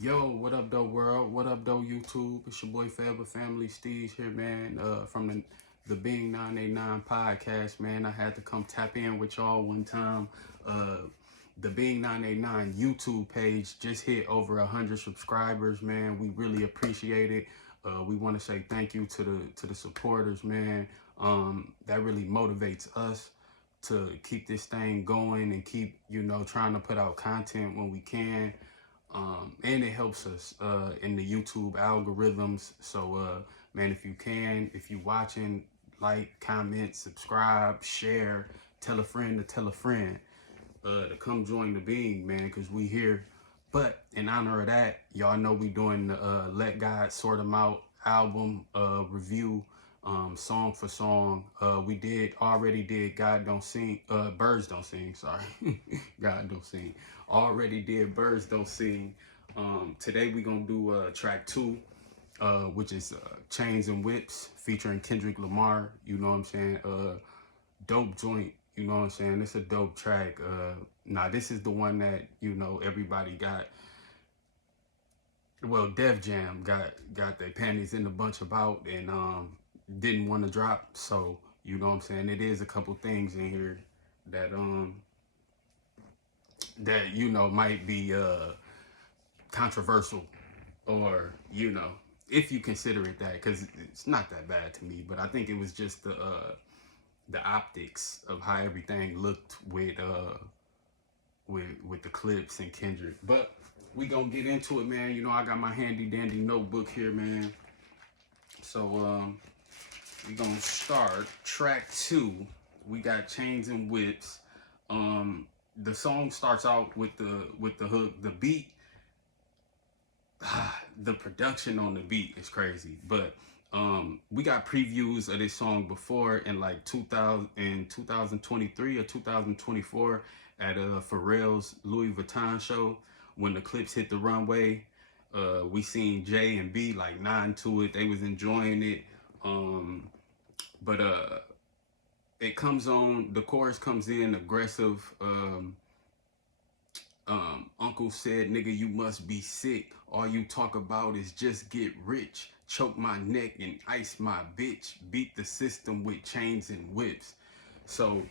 Yo, what up, though, world? What up, though, YouTube? It's your boy Faber Family Steez here, man. From the Being 989 podcast, man. I had to come tap in with y'all one time. Uh, the Being 989 YouTube page just hit over 100 subscribers, man. We really appreciate it. We want to say thank you to the supporters, man. That really motivates us to keep this thing going and keep trying to put out content when we can. And it helps us in the YouTube algorithms. So, man, if you can, if you watching, like, comment, subscribe, share, tell a friend to tell a friend to come join the Being, man, because we here. But in honor of that, y'all know we doing the Let God Sort 'Em Out album review, song for song. We already did God Don't Sing, Birds Don't Sing, sorry. God Don't Sing. Already did Birds Don't Sing. Today we gonna do track 2, which is Chains and Whips featuring Kendrick Lamar. You know what I'm saying? Dope joint. You know what I'm saying? It's a dope track. This is the one that everybody got. Well, Def Jam got their panties in a bunch about and didn't want to drop. So you know what I'm saying? It is a couple things in here that might be controversial, or if you consider it that, because it's not that bad to me. But I think it was just the optics of how everything looked with the Clipse and Kendrick. But we gonna get into it, man. I got my handy dandy notebook here, man. So we gonna start track 2. We got Chains and Whips. The song starts out with the hook. The beat, the production on the beat is crazy. But we got previews of this song before in like 2023 or 2024 at Pharrell's Louis Vuitton show when the Clipse hit the runway. We seen J and B like nine to it. They was enjoying it. But it comes on. The chorus comes in aggressive. Uncle said, nigga, you must be sick. All you talk about is just get rich. Choke my neck and ice my bitch. Beat the system with chains and whips. So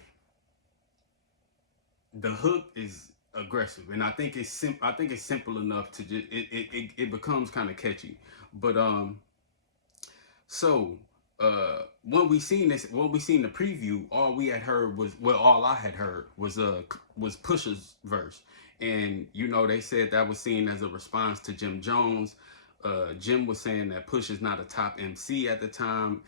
the hook is aggressive, and I think it's simple enough to just it becomes kind of catchy. But so when we seen the preview, all I had heard was Pusha's verse. And they said that was seen as a response to Jim Jones. Jim was saying that Push is not a top MC at the time.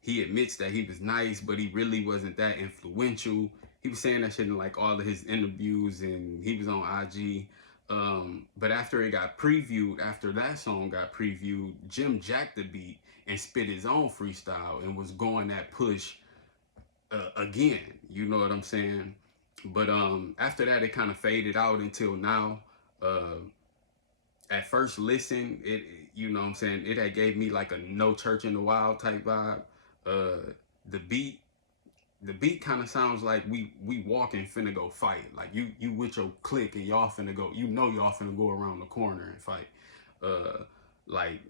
He admits that he was nice, but he really wasn't that influential. He was saying that shit in like all of his interviews, and he was on IG. But after that song got previewed, Jim jacked the beat and spit his own freestyle and was going at Push again. You know what I'm saying? But after that, it kind of faded out until now. At first listen, it had gave me like a No Church in the Wild type vibe. The beat kind of sounds like we walking finna go fight. Like you with your clique and y'all finna go. Y'all finna go around the corner and fight. Like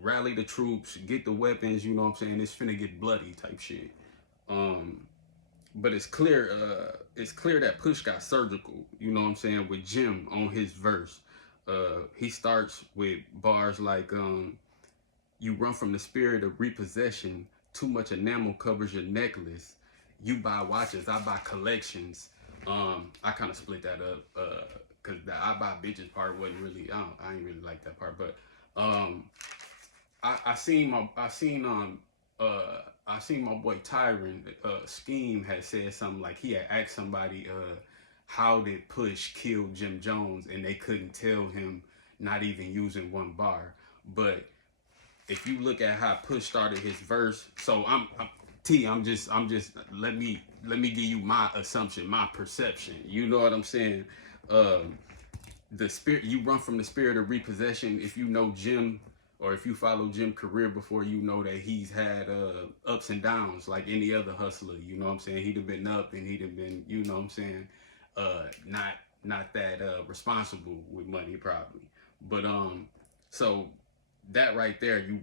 rally the troops, get the weapons. You know what I'm saying? It's finna get bloody type shit. But it's clear that Push got surgical. You know what I'm saying? With Jim on his verse. He starts with bars like, you run from the spirit of repossession. Too much enamel covers your necklace. You buy watches, I buy collections. I kind of split that up because the I buy bitches part wasn't really, I ain't really like that part. But I seen my boy Tyron Scheme had said something like he had asked somebody how did Push kill Jim Jones, and they couldn't tell him, not even using one bar. But if you look at how Push started his verse, so I'm just let me give you my assumption, my perception. You know what I'm saying? The spirit, you run from the spirit of repossession. If you know Jim, or if you follow Jim's career before, you know that he's had ups and downs like any other hustler. You know what I'm saying? He'd have been up and he'd have been, you know what I'm saying, not that responsible with money probably. But So that right there, you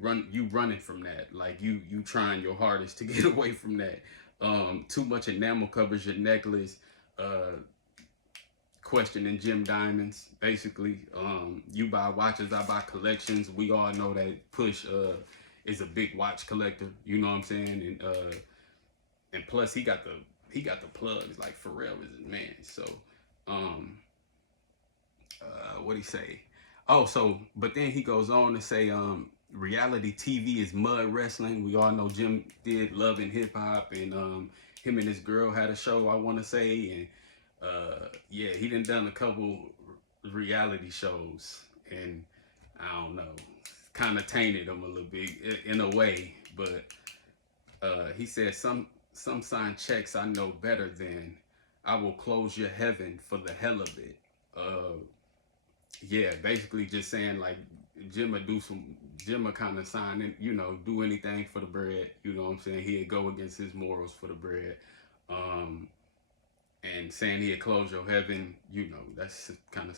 running from that. Like you trying your hardest to get away from that. Too much enamel covers your necklace. Questioning Jim Diamonds, basically. You buy watches, I buy collections. We all know that Push is a big watch collector. You know what I'm saying? And plus he got the plugs. Like Pharrell is his man. So um, what he say? Oh, so but then he goes on to say reality TV is mud wrestling. We all know Jim did Love and Hip Hop, and him and his girl had a show, I want to say, and yeah, he done a couple reality shows, and I don't know, kind of tainted him a little bit in a way. But he said some sign checks I know better than I will close your heaven for the hell of it. Yeah, basically just saying like Jim would kind of sign in, do anything for the bread. You know what I'm saying? He'd go against his morals for the bread. Um, and saying he'd close your heaven, that's kind of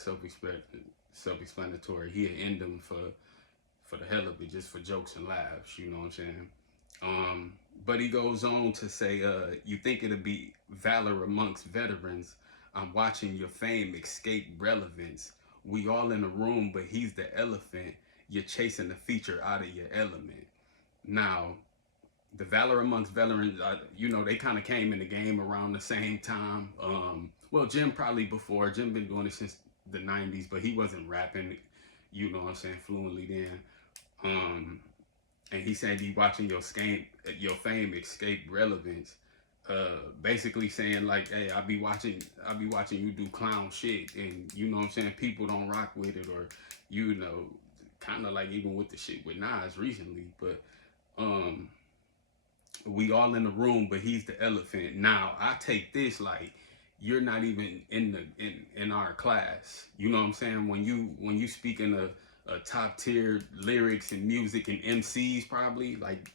self-explanatory. He'd end them for the hell of it, just for jokes and laughs. You know what I'm saying? But he goes on to say, you think it'll be valor amongst veterans. I'm watching your fame escape relevance. We all in a room, but he's the elephant. You're chasing the feature out of your element. Now, the valor amongst veterans, they kind of came in the game around the same time. Well, Jim probably before. Jim been doing it since the 90s, but he wasn't rapping, fluently then. And he said he watching your fame escape relevance. Basically saying like, hey, I be watching you do clown shit, and you know what I'm saying, people don't rock with it, or kind of like even with the shit with Nas recently. But we all in the room, but he's the elephant. Now I take this like you're not even in our class. You know what I'm saying? When you speak in a top tier lyrics and music and MCs, probably like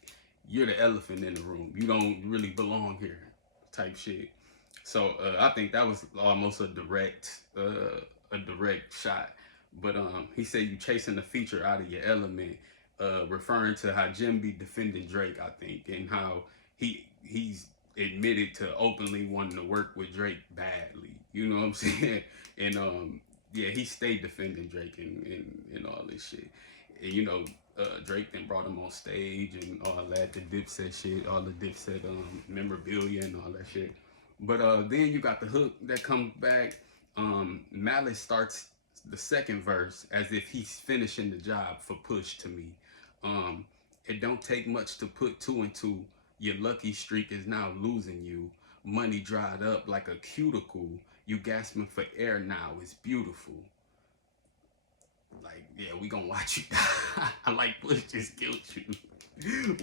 you're the elephant in the room. You don't really belong here, type shit. So I think that was almost a direct shot. But he said you chasing the feature out of your element, referring to how Jim be defending Drake, I think, and how he's admitted to openly wanting to work with Drake badly. You know what I'm saying? And yeah, he stayed defending Drake and all this shit. And Drake then brought him on stage and all that, the Dipset shit, all the Dipset memorabilia and all that shit. But then you got the hook that comes back. Malice starts the second verse as if he's finishing the job for Push to me. It don't take much to put two and two. Your lucky streak is now losing you. Money dried up like a cuticle. You gasping for air now. It's beautiful. Like, yeah, we gonna watch you die. I like Push just killed you.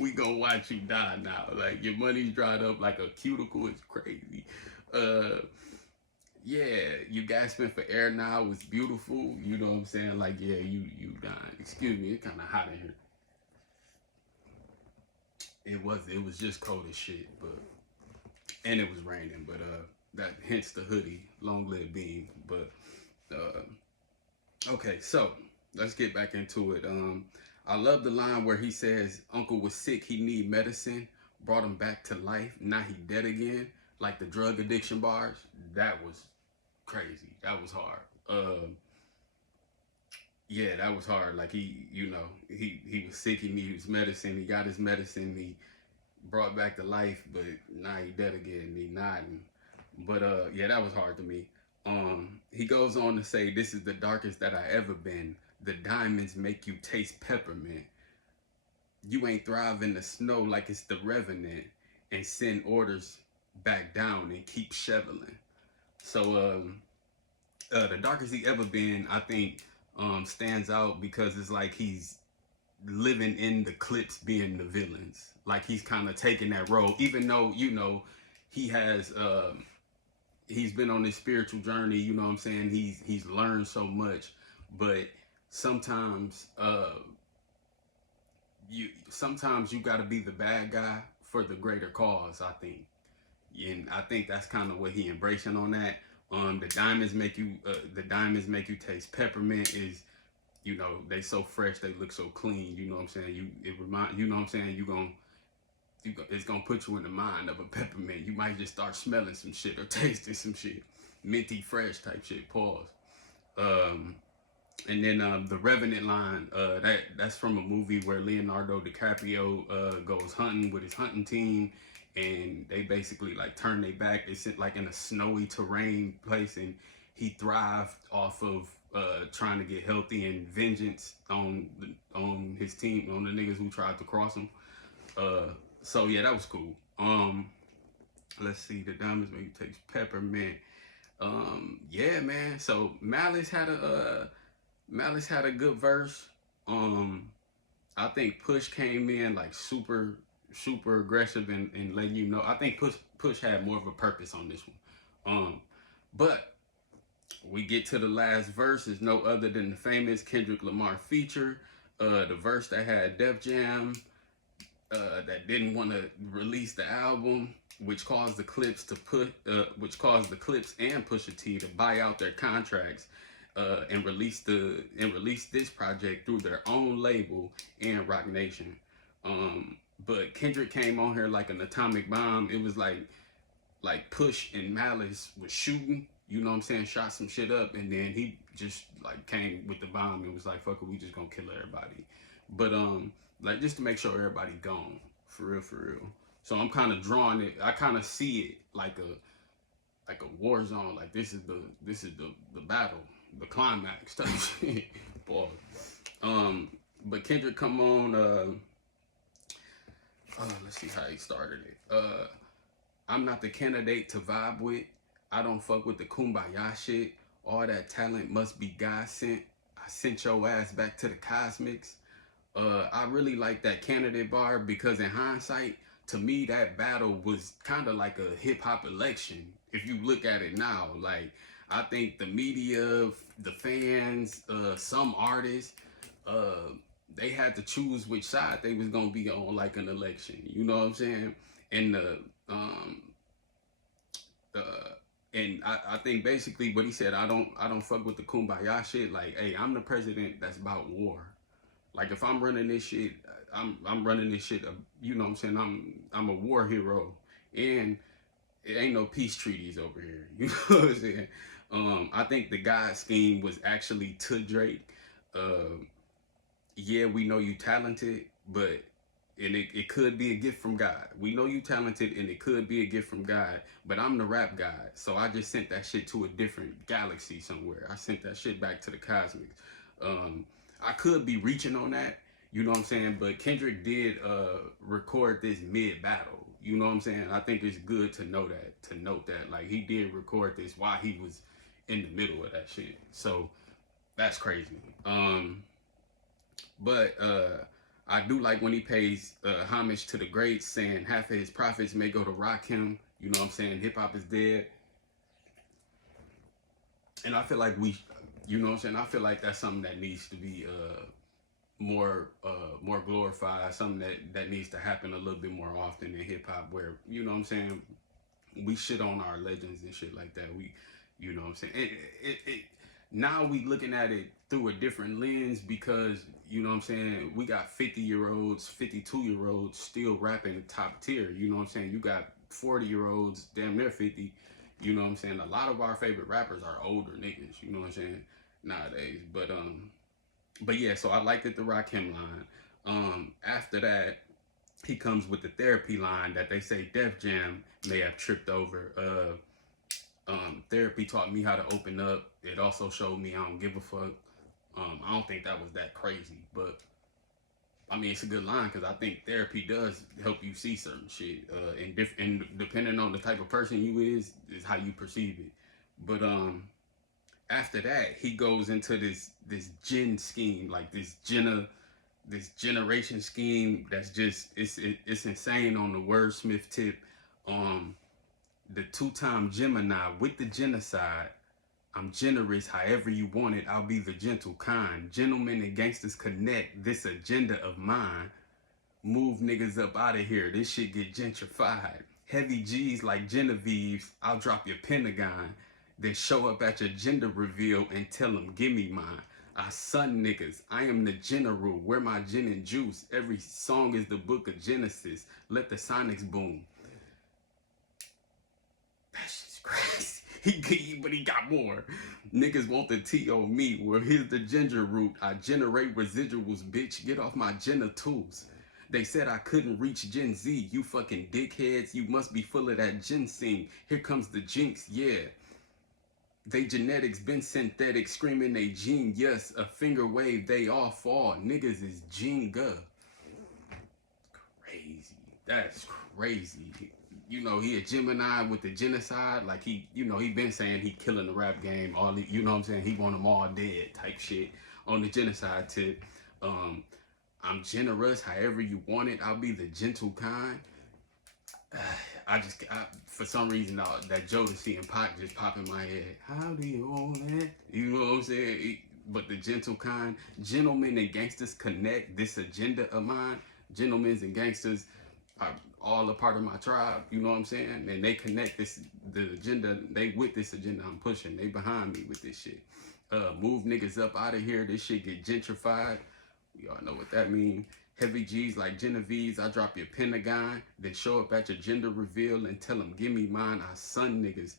We gonna watch you die now. Like, your money's dried up like a cuticle. It's crazy. Yeah, you gasping for air now. It's beautiful. You know what I'm saying? Like, yeah, you dying. Excuse me, it's kind of hot in here. It was just cold as shit, but and it was raining. But that hence the hoodie. Long live Beam. But okay, so let's get back into it. I love the line where he says, "Uncle was sick, he need medicine, brought him back to life. Now he dead again." Like the drug addiction bars. That was crazy. That was hard. Yeah, that was hard. Like he was sick. He needed his medicine. He got his medicine. He brought back to life, but now he dead again. He nodding. But yeah, that was hard to me. He goes on to say, "This is the darkest that I ever been. The diamonds make you taste peppermint. You ain't thrive in the snow like it's the Revenant, and send orders back down and keep shoveling." So the darkest he ever been, I think, stands out because it's like he's living in the Clipse being the villains. Like he's kind of taking that role, even though he has he's been on this spiritual journey. You know what I'm saying? He's learned so much, but sometimes you got to be the bad guy for the greater cause, I think. And I think that's kind of what he embracing on that. The diamonds make you taste peppermint is you know, they so fresh, they look so clean. You know what I'm saying? You know what I'm saying? It's gonna put you in the mind of a peppermint. You might just start smelling some shit or tasting some shit, minty fresh type shit. Pause. Um, and then the Revenant line, that's from a movie where Leonardo DiCaprio goes hunting with his hunting team, and they basically like turn their back. It's like in a snowy terrain place, and he thrived off of trying to get healthy and vengeance on his team, on the niggas who tried to cross him. Uh, so yeah, that was cool. Let's see, the diamonds maybe takes peppermint. Yeah, man. So Malice had a good verse. Um, I think Push came in like super aggressive and letting you know. I think Push had more of a purpose on this one. But we get to the last verse is no other than the famous Kendrick Lamar feature. The verse that had Def Jam, that didn't want to release the album, which caused the Clipse and Pusha T to buy out their contracts and release this project through their own label and Rock Nation. But Kendrick came on here like an atomic bomb. It was like Push and Malice was shooting, you know what I'm saying, shot some shit up, and then he just like came with the bomb and was like, fuck it, we just gonna kill everybody. But like just to make sure everybody gone, for real. So I'm kind of drawing it, I kind of see it like a war zone, like this is the battle, the climax type shit. Boy. But Kendrick come on, let's see how he started it. I'm not the candidate to vibe with. I don't fuck with the kumbaya shit. All that talent must be God sent. I sent your ass back to the cosmics. I really like that candidate bar because in hindsight, to me, that battle was kind of like a hip hop election. If you look at it now, like I think the media, the fans, some artists, they had to choose which side they was gonna be on, like an election. You know what I'm saying? And I think basically what he said, I don't fuck with the kumbaya shit. Like, hey, I'm the president that's about war. Like if I'm running this shit, I'm running this shit. You know what I'm saying? I'm a war hero, and it ain't no peace treaties over here. You know what I'm saying? I think the God scheme was actually to Drake. Yeah, we know you talented, but it could be a gift from God. We know you talented, and it could be a gift from God. But I'm the rap God, so I just sent that shit to a different galaxy somewhere. I sent that shit back to the cosmics. I could be reaching on that, you know what I'm saying? But Kendrick did record this mid battle. You know what I'm saying? I think it's good to note that like he did record this while he was in the middle of that shit. So that's crazy. But I do like when he pays homage to the greats, saying half of his profits may go to Rakim. You know what I'm saying? Hip hop is dead. And I feel like you know what I'm saying? I feel like that's something that needs to be more glorified, something that needs to happen a little bit more often in hip hop, where, you know what I'm saying, we shit on our legends and shit like that. You know what I'm saying? Now we looking at it through a different lens because, you know what I'm saying, we got 50-year-olds, 52-year-olds still rapping top tier. You know what I'm saying? You got 40-year-olds, damn near 50. You know what I'm saying? A lot of our favorite rappers are older niggas, you know what I'm saying, nowadays. But yeah, so I liked it, the Rakim line. After that, he comes with the therapy line that they say Def Jam may have tripped over. Therapy taught me how to open up. It also showed me I don't give a fuck. I don't think that was that crazy, but I mean, it's a good line because I think therapy does help you see certain shit. And depending on the type of person you is how you perceive it. But after that, he goes into this gen scheme, like this generation scheme that's just it's insane on the wordsmith tip. The two-time Gemini with the genocide. I'm generous however you want it. I'll be the gentle kind. Gentlemen and gangsters connect. This agenda of mine. Move niggas up out of here. This shit get gentrified. Heavy G's like Genevieve's. I'll drop your Pentagon. Then show up at your gender reveal and tell them, give me mine. I son niggas. I am the general. Where my gin and juice. Every song is the book of Genesis. Let the sonics boom. That shit's crazy. But he got more. Niggas want the tea on me. Well, here's the ginger root. I generate residuals, bitch. Get off my genitals. They said I couldn't reach Gen Z. You fucking dickheads. You must be full of that ginseng. Here comes the jinx. Yeah. They genetics been synthetic. Screaming they genius. A finger wave. They all fall. Niggas is Jenga. Crazy. That's crazy. You know, he a Gemini with the genocide. Like he, you know, he been saying he killing the rap game. All the, you know what I'm saying? He want them all dead type shit on the genocide tip. I'm generous, however you want it. I'll be the gentle kind. For some reason, that Jodeci and Pac just pop in my head. How do you want it? You know what I'm saying? But the gentle kind. Gentlemen and gangsters connect. This agenda of mine. Gentlemen and gangsters are all a part of my tribe. You know what I'm saying? And they connect the agenda. They with this agenda I'm pushing. They behind me with this shit. Move niggas up out of here. This shit get gentrified. Y'all know what that means. Heavy G's like Genevieve's. I drop your Pentagon, then show up at your gender reveal and tell them, give me mine. I son niggas.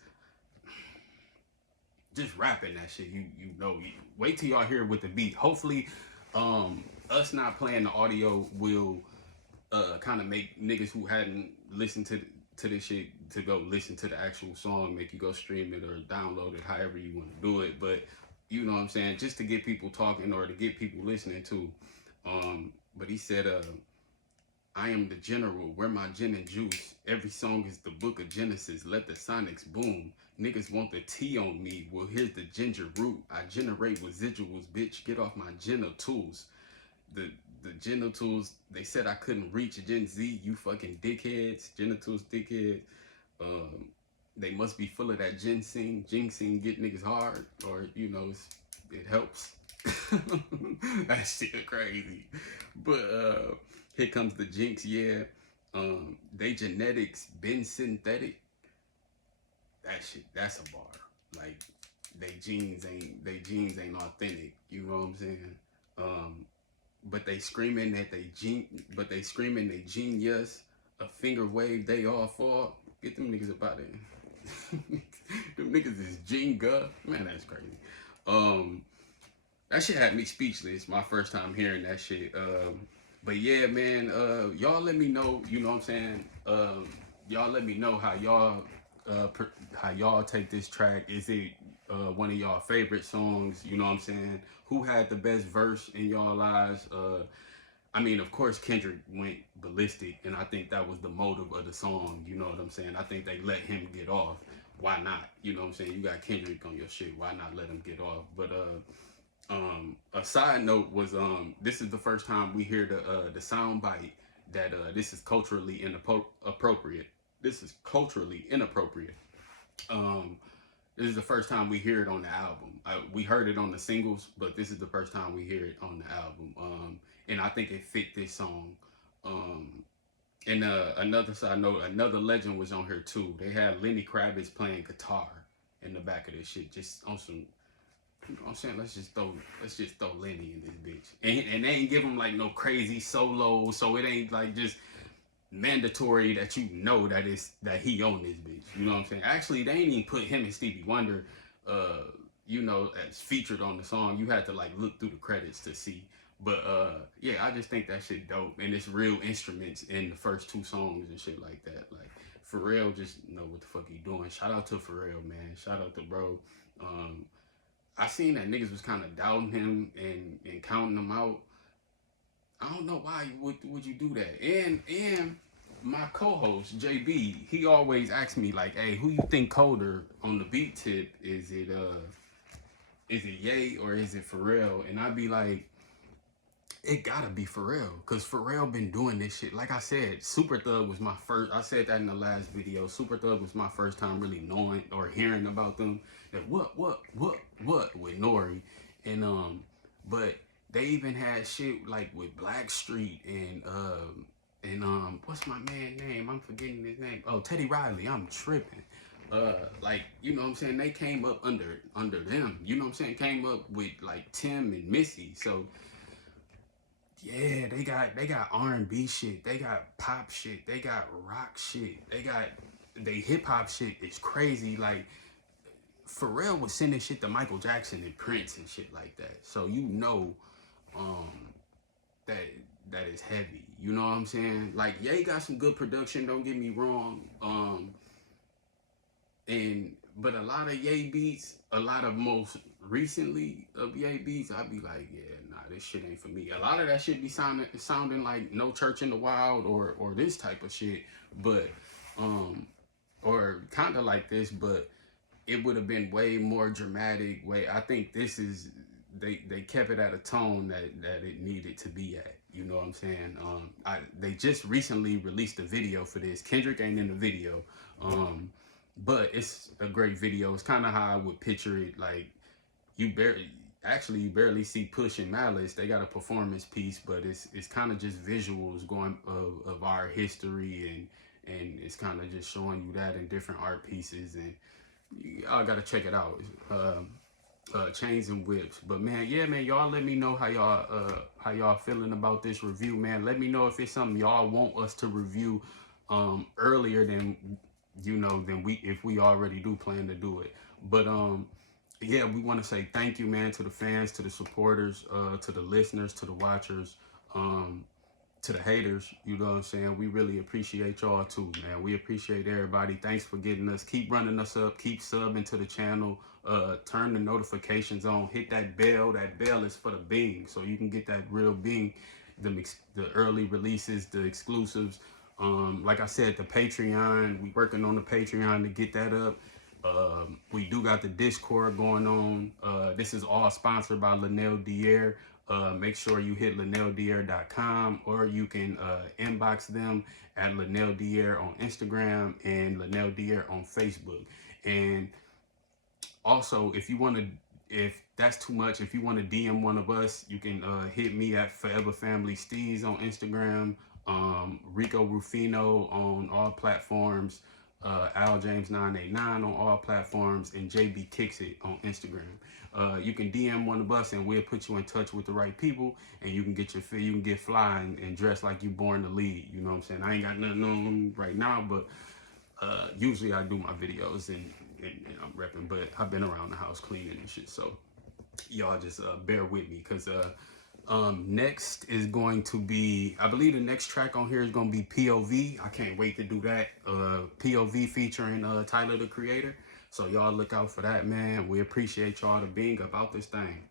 Just rapping that shit. You know. Wait till y'all hear it with the beat. Hopefully, us not playing the audio will kind of make niggas who hadn't listened to this shit to go listen to the actual song, make you go stream it or download it, however you want to do it. But you know what I'm saying, just to get people talking or to get people listening too. But he said, I am the general, where my gin and juice. Every song is the book of Genesis. Let the sonics boom. Niggas want the tea on me. Well, here's the ginger root. I generate residuals, bitch. Get off my genitals. The genitals, they said I couldn't reach Gen Z. You fucking dickheads. Genitals, dickheads. They must be full of that ginseng. Ginseng get niggas hard. Or, you know, it helps. That shit crazy. But here comes the jinx, yeah. They genetics been synthetic. That shit, that's a bar. Like they genes ain't authentic. You know what I'm saying? But they screaming that they screaming they genius. A finger wave, they all fall. Get them niggas up out there. Them niggas is Jenga. Man, that's crazy. That shit had me speechless. My first time hearing that shit. But yeah, man, y'all let me know, you know what I'm saying? Y'all let me know how y'all take this track. Is it one of y'all favorite songs? You know what I'm saying? Who had the best verse in y'all eyes? I mean, of course, Kendrick went ballistic, and I think that was the motive of the song. You know what I'm saying? I think they let him get off. Why not? You know what I'm saying? You got Kendrick on your shit. Why not let him get off? But a side note was this is the first time we hear the sound bite that this is culturally inappropriate. This is culturally inappropriate. This is the first time we hear it on the album. We heard it on the singles, but this is the first time we hear it on the album. And I think it fit this song. And another side note, another legend was on here too. They had Lenny Kravitz playing guitar in the back of this shit, just on some. You know what I'm saying? Let's just throw Lenny in this bitch. And they ain't give him like no crazy solo, so it ain't like just mandatory that you know that he on this bitch. You know what I'm saying? Actually, they ain't even put him and Stevie Wonder you know, as featured on the song. You had to like look through the credits to see. But yeah, I just think that shit dope. And it's real instruments in the first two songs and shit like that. Like Pharrell just know what the fuck he doing. Shout out to Pharrell, man. Shout out to bro. I seen that niggas was kind of doubting him and counting him out. I don't know why would you do that. And my co-host JB, he always asks me like, "Hey, who you think colder on the beat tip? Is it Ye or is it Pharrell?" And I'd be like, it gotta be Pharrell, cause Pharrell been doing this shit. Like I said, Super Thug was my first. I said that in the last video. Super Thug was my first time really knowing or hearing about them. That what with Nori, and but they even had shit like with Blackstreet and what's my man name? I'm forgetting his name. Oh, Teddy Riley. I'm tripping. like, you know what I'm saying, they came up under them, you know what I'm saying, came up with like Tim and Missy. So yeah, they got R&B shit, they got pop shit, they got rock shit, they hip hop shit is crazy. Like Pharrell was sending shit to Michael Jackson and Prince and shit like that. So you know, um, that that is heavy. You know what I'm saying? Like Ye got some good production. Don't get me wrong. And but a lot of Ye beats, a lot of most recently of Ye beats, I'd be like, yeah, nah, this shit ain't for me. A lot of that shit be sounding like No Church in the Wild or this type of shit, but um, or kind of like this, but it would have been way more dramatic. Way I think this is they kept it at a tone that it needed to be at. You know what I'm saying? They just recently released a video for this. Kendrick ain't in the video, but it's a great video. It's kind of how I would picture it. Like you barely see Push and Malice. They got a performance piece, but it's kind of just visuals going of our history and it's kind of just showing you that in different art pieces and y'all gotta check it out. Chains and Whips. But man, yeah, man, y'all let me know how y'all feeling about this review, man. Let me know if it's something y'all want us to review earlier than if we already do plan to do it. But yeah, we want to say thank you, man, to the fans, to the supporters, to the listeners, to the watchers, to the haters. You know what I'm saying? We really appreciate y'all too, man. We appreciate everybody. Thanks for getting us. Keep running us up. Keep subbing to the channel. Turn the notifications on. Hit that bell. That bell is for the Bing, so you can get that real Bing, the early releases, the exclusives. Like I said, the Patreon. We working on the Patreon to get that up. We do got the Discord going on. This is all sponsored by Linnell Dier. Make sure you hit linnelldier.com or you can inbox them at Linnell Dier on Instagram and Linnell Dier on Facebook. And also, if that's too much, if you want to DM one of us, you can hit me at Forever Family Steez on Instagram, Rico Rufino on all platforms, Al James 989 on all platforms, and JB Kicks It on Instagram. You can DM one of us, and we'll put you in touch with the right people, and you can get you can get fly and dress like you born to lead. You know what I'm saying? I ain't got nothing on right now, but usually I do my videos and I'm repping, but I've been around the house cleaning and shit, so y'all just bear with me, because next is going to be, I believe the next track on here is going to be POV. I can't wait to do that. POV featuring Tyler the Creator, so y'all look out for that, man. We appreciate y'all to being about this thing.